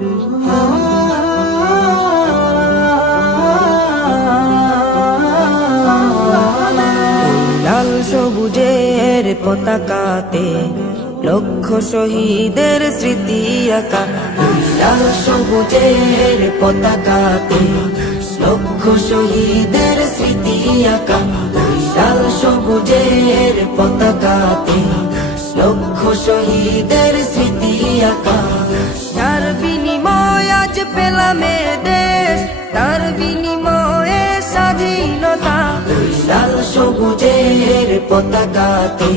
লাল সবুজের পতাকাতে লক্ষ শহীদের স্মৃতি আঁকা। লাল সবুজের পতাকাতে লক্ষ শহীদের স্মৃতি আঁকা। লাল সবুজের পতাকাতে লক্ষ শহীদের স্মৃতি আঁকা। তার বিনিময় আজ পেলাম এ দেশ, তার বিনিময়ে স্বাধীনতা। লাল সবুজের পতাকাতে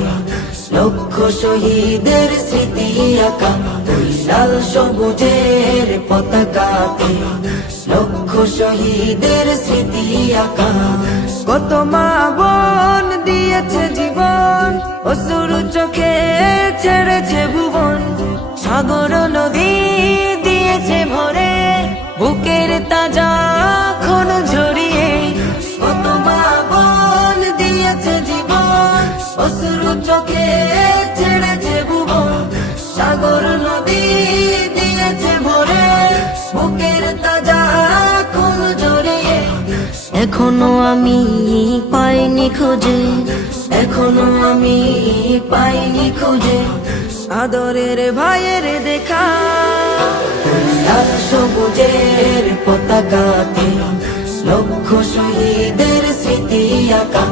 লক্ষ শহীদের স্মৃতি আঁকা। লাল সবুজের পতাকাতে লক্ষ শহীদের স্মৃতি আঁকা। কত মা বোন দিয়েছে জীবন, অশ্রু চোখে ছেড়েছে ভুবন। সাগর নদী দিয়েছে ভরে, বুকের তাজা খুন ঝরিয়ে। কত মা বোন দিয়েছে জীবন, অশ্রু চোখে ছেড়েছে ভুবন। সাগর নদী দিয়েছে ভরে, বুকের তাজা খুন ঝরিয়ে। এখনো আমি পাইনি খুঁজে, এখনো আমি পাইনি খুঁজে আদরের ভাইয়ের দেখা। লাল সবুজের পতাকাতে লক্ষ শহীদের স্মৃতি আঁকা।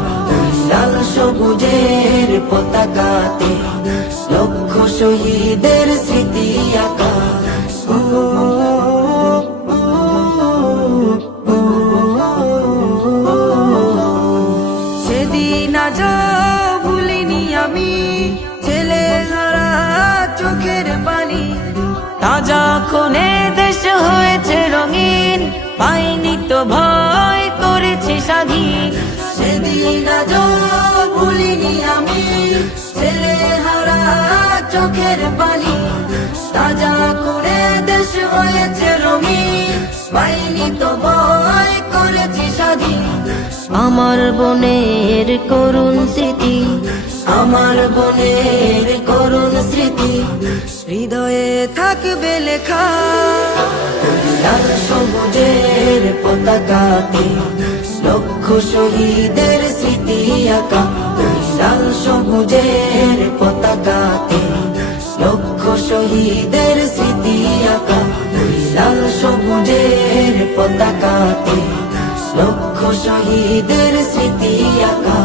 লাল সবুজের পতাকাতে লক্ষ শহীদের স্মৃতি আঁকা। সেদিন আজ ভুলিনি আমি, ছেলে হারা চোখের পানি। তাজা খুনে দেশ হয়েছে রঙিন, পাইনি তো ভয় করেছে স্বাধীন। সেদিন আজ ভুলিনি আমি, ছেলে হারা চোখের পানি। তাজা খুনে দেশ হয়েছে রঙিন, পাইনি তো ভয় করেছি স্বাধীন। আমার বোনের করুণ স্মৃতি, আমার বোনের করুণ স্মৃতি হৃদয়ে থাকবে লেখা। লাল সবুজের পতাকাতে লক্ষ শহীদের স্মৃতি আঁকা। লাল সবুজের পতাকাতে লক্ষ শহীদের স্মৃতি আঁকা। লাল সবুজের পতাকাতে লক্ষ শহীদের স্মৃতি আঁকা।